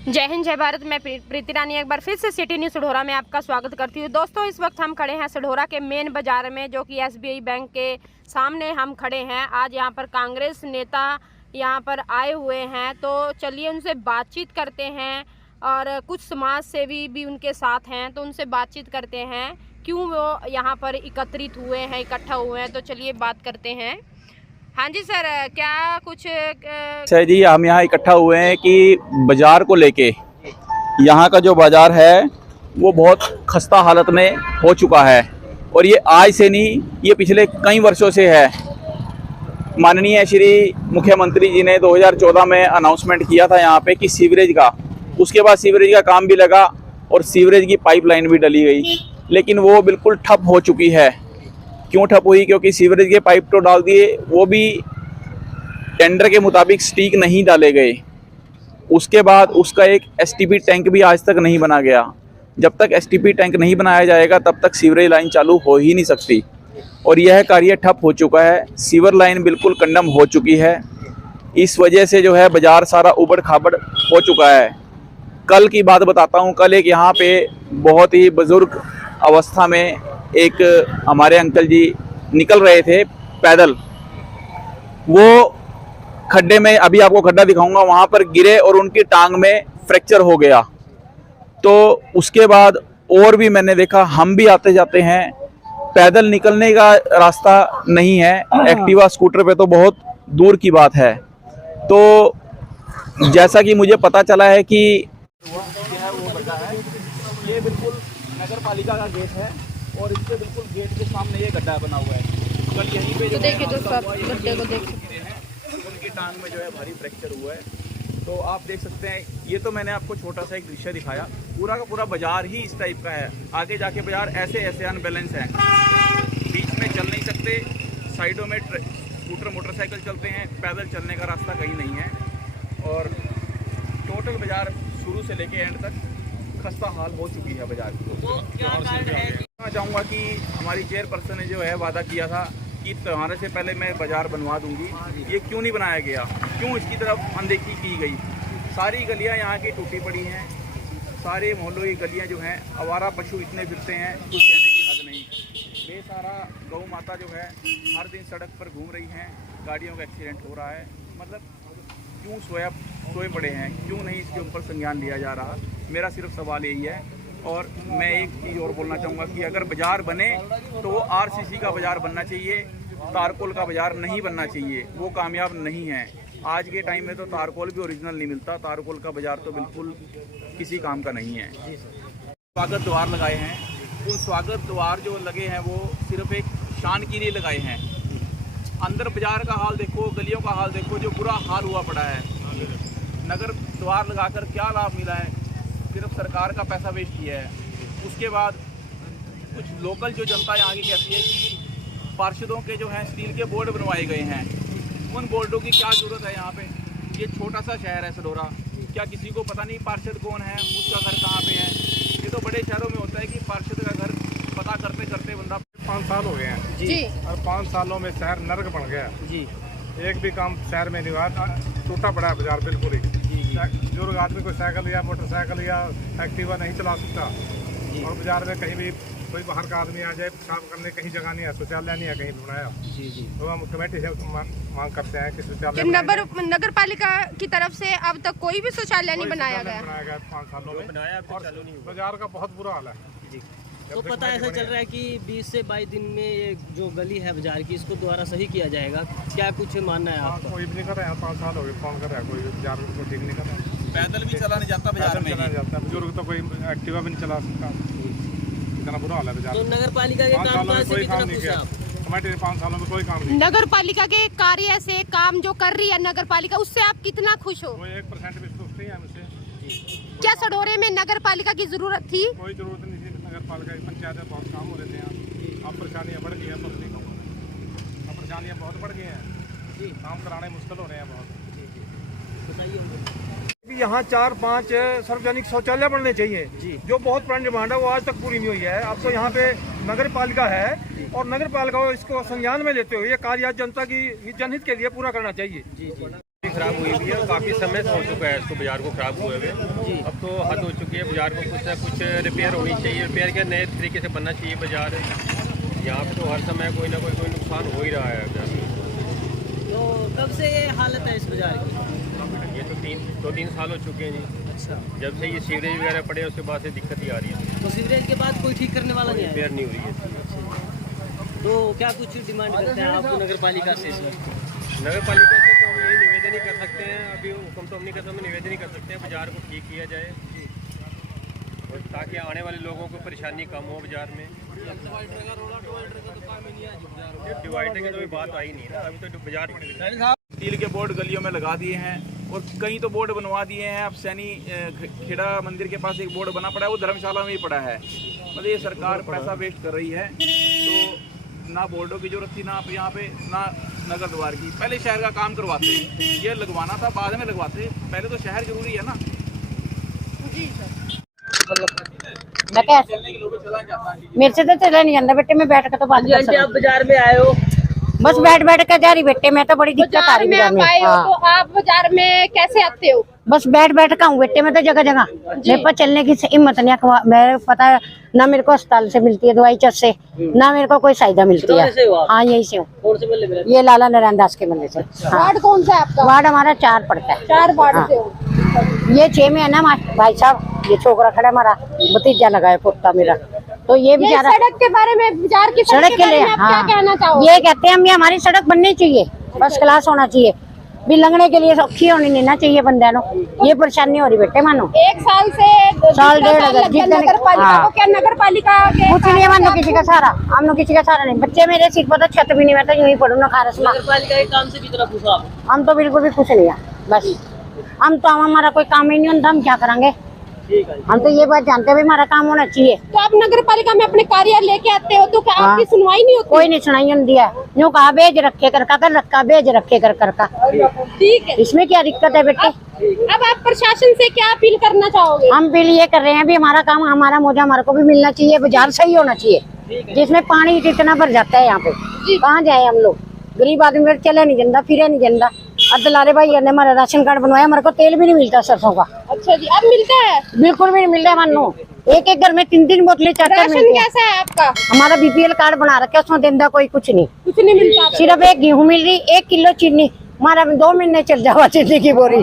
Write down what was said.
जय हिंद जय भारत। मैं प्रीति रानी एक बार फिर से सिटी न्यूज़ सढौरा में आपका स्वागत करती हूँ। दोस्तों, इस वक्त हम खड़े हैं सढौरा के मेन बाज़ार में, जो कि एसबीआई बैंक के सामने हम खड़े हैं। आज यहाँ पर कांग्रेस नेता यहाँ पर आए हुए हैं, तो चलिए उनसे बातचीत करते हैं। और कुछ समाज सेवी भी उनके साथ हैं, तो उनसे बातचीत करते हैं क्यों वो यहाँ पर एकत्रित हुए हैं, इकट्ठा हुए हैं। तो चलिए बात करते हैं। हाँ जी सर, क्या कुछ सर जी, हम यहाँ इकट्ठा हुए हैं कि बाज़ार को लेके, यहाँ का जो बाज़ार है वो बहुत खस्ता हालत में हो चुका है। और ये आज से नहीं, ये पिछले कई वर्षों से है। माननीय श्री मुख्यमंत्री जी ने 2014 में अनाउंसमेंट किया था यहाँ पे कि सीवरेज का, उसके बाद सीवरेज का काम भी लगा और सीवरेज की पाइपलाइन भी डली गई, लेकिन वो बिल्कुल ठप हो चुकी है। क्यों ठप हुई? क्योंकि सीवरेज के पाइप तो डाल दिए, वो भी टेंडर के मुताबिक स्टीक नहीं डाले गए। उसके बाद उसका एक एसटीपी टैंक भी आज तक नहीं बना गया। जब तक एसटीपी टैंक नहीं बनाया जाएगा तब तक सीवरेज लाइन चालू हो ही नहीं सकती, और यह कार्य ठप हो चुका है। सीवर लाइन बिल्कुल कंडम हो चुकी है। इस वजह से जो है बाज़ार सारा उबड़ खाबड़ हो चुका है। कल की बात बताता हूँ। कल एक यहाँ पे बहुत ही बुज़ुर्ग अवस्था में एक हमारे अंकल जी निकल रहे थे पैदल। वो खड्डे में, अभी आपको खड्डा दिखाऊंगा, वहाँ पर गिरे और उनकी टांग में फ्रैक्चर हो गया। तो उसके बाद और भी मैंने देखा, हम भी आते जाते हैं, पैदल निकलने का रास्ता नहीं है। एक्टिवा स्कूटर पे तो बहुत दूर की बात है। तो जैसा कि मुझे पता चला है कि ये बिल्कुल नगर पालिका का गेट है और इसके बिल्कुल गेट के सामने ये गड्ढा बना हुआ है। कल यहीं पे तो देखिए दोस्तों, आप गड्ढे को देख सकते हैं। उनकी टांग में जो है भारी फ्रैक्चर हुआ है। तो आप देख सकते हैं, ये तो मैंने आपको छोटा सा एक दृश्य दिखाया। पूरा का पूरा बाजार ही इस टाइप का है। आगे जाके बाजार ऐसे ऐसे अनबैलेंस है, बीच में चल नहीं सकते, साइडों में स्कूटर मोटरसाइकिल चलते हैं, पैदल चलने का रास्ता कहीं नहीं है। और टोटल बाजार शुरू से लेके एंड तक खस्ता हाल हो चुकी है बाजार की। मैं चाहूँगा कि हमारी चेयरपर्सन ने जो है वादा किया था कि त्योहार से पहले मैं बाज़ार बनवा दूंगी, ये क्यों नहीं बनाया गया? क्यों इसकी तरफ अनदेखी की गई? सारी गलियां यहाँ की टूटी पड़ी हैं। सारे मोहल्लों की गलियां जो हैं, आवारा पशु इतने फिरते हैं, कुछ कहने की हद नहीं। बेसहारा गौ माता जो है हर दिन सड़क पर घूम रही हैं, गाड़ियों का एक्सीडेंट हो रहा है। मतलब क्यों सोए पड़े हैं? क्यों नहीं इसके ऊपर संज्ञान लिया जा रहा? मेरा सिर्फ सवाल यही है। और मैं एक चीज़ और बोलना चाहूँगा कि अगर बाज़ार बने तो वो आरसीसी का बाज़ार बनना चाहिए, तारकोल का बाज़ार नहीं बनना चाहिए। वो कामयाब नहीं है। आज के टाइम में तो तारकोल भी ओरिजिनल नहीं मिलता। तारकोल का बाज़ार तो बिल्कुल किसी काम का नहीं है। स्वागत द्वार लगाए हैं, उन स्वागत द्वार जो लगे हैं वो सिर्फ एक शान के लिए लगाए हैं। अंदर बाज़ार का हाल देखो, गलियों का हाल देखो, जो बुरा हाल हुआ पड़ा है। नगर द्वार लगाकर क्या लाभ मिला है? सिर्फ सरकार का पैसा वेस्ट किया है। उसके बाद कुछ लोकल जो जनता यहाँ की कहती है कि पार्षदों के जो हैं स्टील के बोर्ड बनवाए गए हैं। उन बोर्डों की क्या ज़रूरत है? यहाँ पे ये छोटा सा शहर है सढौरा, क्या किसी को पता नहीं पार्षद कौन है, उसका घर कहाँ पे है? ये तो बड़े शहरों में होता है कि पार्षद का घर पता करते करते बंदा 5 साल हो गए हैं जी। और 5 सालों में शहर नर्क बन गया जी। एक भी काम शहर में नहीं हुआ। टूटा पड़ा है बाजार बिल्कुल ही। बुजुर्ग आदमी को साइकिल या मोटरसाइकिल या एक्टिवा नहीं चला सकता। और बाजार में कहीं भी कोई बाहर का आदमी आ जाए, पेशाब करने कहीं जगह नहीं है, शौचालय नहीं है कहीं बनाया। जी। तो हम कमेटी से मांग करते हैं कि शौचालय नगर पालिका की तरफ से अब तक कोई भी शौचालय नहीं बनाया गया 5 सालों में बनाया। और बाजार का बहुत बुरा हाल है। तो पता ऐसा चल रहा है कि 20 से 22 दिन में ये जो गली है बाजार की, इसको दोबारा सही किया जाएगा। क्या कुछ मानना है आपका? कोई भी नहीं कर रहा है। 5 साल हो गए फोन कर रहा है, कोई बाजार को ठीक नहीं कर रहा है। पैदल भी चला नहीं जाता बाजार में। बुजुर्ग तो कोई एक्टिवा भी नहीं चला सकता। इतना बुरा हाल है बाजार। तो नगर पालिका के काम से कोई कितना काम नहीं खुश है किया आप? कमेटी ने 5 सालों में कोई काम नहीं। नगर पालिका के कार्य से, काम जो कर रही है नगर पालिका, उससे आप कितना खुश हो? कोई 1% भी सोचते हैं हमसे। क्या सढौरे में नगर पालिका की जरूरत थी? कोई जरूरत नहीं थी। नगर पालिका की पंचायत में बहुत काम हो रहे थे यहाँ। अब परेशानियाँ बढ़ गई हैं पब्लिक को। अब परेशानियाँ बहुत बढ़ गई हैं। काम कराने मुश्किल हो रहे हैं बहुत। यहाँ 4-5 सार्वजनिक शौचालय बनने चाहिए, जो बहुत पुरानी डिमांड है, वो आज तक पूरी नहीं हुई है। अब तो यहाँ पे नगर पालिका है और नगर पालिका इसको संज्ञान में लेते हुए ये कार्य जनता की जनहित के लिए पूरा करना चाहिए। काफ़ी ख़राब हुई हुई है और काफ़ी समय से हो चुका है इसको बाज़ार को ख़राब हुए हुए। अब तो हद हो चुकी है, बाज़ार को कुछ ना कुछ रिपेयर होनी चाहिए, रिपेयर के नए तरीके से बनना चाहिए बाज़ार। यहाँ पे तो हर समय कोई ना कोई नुकसान हो ही रहा है। तो कब से ये हालत है इस बाजार की? ये तो 2-3 साल हो चुके हैं जी। अच्छा, जब से ये सीवरेज वगैरह पड़े उसके बाद से दिक्कत ही आ रही है, तो सीवरेज के बाद कोई ठीक करने वाला नहीं है? रिपेयर नहीं हो रही है। तो क्या कुछ डिमांड करते हैं आप नगर पालिका से इस वक्त? नगर पालिका से तो हम ये निवेदन ही कर सकते हैं, अभी हुक्म तो हम नहीं करते, हम निवेदन ही कर सकते हैं बाज़ार को ठीक किया जाए और ताकि आने वाले लोगों को परेशानी कम हो बाज़ार में। डिवाइडर की तो कोई बात आई नहीं ना, अभी तो बाज़ार स्टील के बोर्ड गलियों में लगा दिए हैं और कहीं तो बोर्ड बनवा दिए हैं। अब सैनी खेड़ा मंदिर के पास एक बोर्ड बना पड़ा है, वो धर्मशाला में ही पड़ा है। मतलब ये सरकार पैसा वेस्ट कर रही है। तो ना बोर्डों की जरूरत थी, ना यहाँ पे ना नगर द्वार की। पहले शहर का काम करवाते, ये लगवाना था बाद में लगवाते, पहले तो शहर जरूरी है ना। मेरे से तो चला नहीं जाता बेटे, मैं बैठ के तो बात कर सकती हूँ। आप बाजार में आए हो? बस बैठ बैठ के जा रही बेटे, मैं तो बड़ी दिक्कत आ रही बाजार में बाजार आप में। आए हो हाँ। तो आप बाजार में कैसे आते हो? बस बैठ बैठ का हूँ बेटे, मैं तो जगह जगह मेरे पर चलने की हिम्मत नहीं है। मेरे पता है ना, मेरे को अस्पताल से मिलती है दवाई चट से, ना मेरे को कोई सहायता मिलती है। किधर से हो आप? हाँ यही से हूँ, कौन से मोहल्ले में? ये लाला नारायण दास के मल्ले से। हाँ। वार्ड कौन सा है आपका? वार्ड हमारा 4 पड़ता है। 4 वार्ड हाँ। से हो। ये 6 में है ना भाई साहब, ये छोकरा खड़ा हमारा भतीजा लगा है पोता मेरा, तो ये ये बेचारा सड़क के बारे में, बाजार की सड़क के बारे लिए में आप हाँ, क्या कहना चाहोगे? ये कहते हैं हम, ये हमारी सड़क बननी चाहिए, फर्स्ट क्लास होना चाहिए, भी लंगने के लिए औखी होनी नहीं ना चाहिए बंदे नो। ये परेशानी हो रही बेटे मानो, 1 साल से साल दूसरा डेढ़ साल लगा, लग गया जितने- नगर पालिका हाँ। को। क्या नगर पालिका के कुछ नहीं है मानो किसी का सहारा, हम लोग किसी का सहारा नहीं। बच्चे मेरे सिर पर तो छत भी नहीं, मैं तो यूं ही पढ़ू ना खारस में। नगर पालिका के काम से भी तरह पूछा आप? हम तो बिल्कुल भी कुछ नहीं है, बस हम तो हमारा कोई काम ही नहीं होता, हम क्या करेंगे? ठीक है। हम तो ये बात जानते हैं हमारा काम होना चाहिए। तो आप नगर पालिका में अपने कार्य लेके आते हो तो क्या हाँ। आपकी सुनवाई नहीं होती? कोई नहीं सुनाई होती है, यूँ कहा भेज रखे कर रखा, भेज रखे कर का। ठीक है। इसमें क्या दिक्कत है बेटे? अब आप प्रशासन से क्या अपील करना चाहोगे? हम बिल ये कर रहे हैं भी हमारा काम, हमारा मौजा हमारे को भी मिलना चाहिए, बाजार सही होना चाहिए। जिसमें पानी इतना भर जाता है यहाँ पे, कहाँ जाए हम लोग? गरीब आदमी चले नहीं जाता, फिरे नहीं जाता। अदलारे भाई ने हमारा राशन कार्ड बनवाया, हमारे को तेल भी नहीं मिलता सरसों का, अच्छा जी, अब मिलता है? बिल्कुल भी नहीं मिल रहा है मानो। एक घर में 3 बोतलें 4 राशन मिलती है। कैसा है आपका? हमारा BPL कार्ड बना रखा है, उसमें देंदा कोई कुछ नहीं, कुछ नहीं मिलता आपको? सिर्फ एक गेहूँ मिल रही, 1 किलो चीनी, हमारा 2 महीने चल जावा चीनी की बोरी।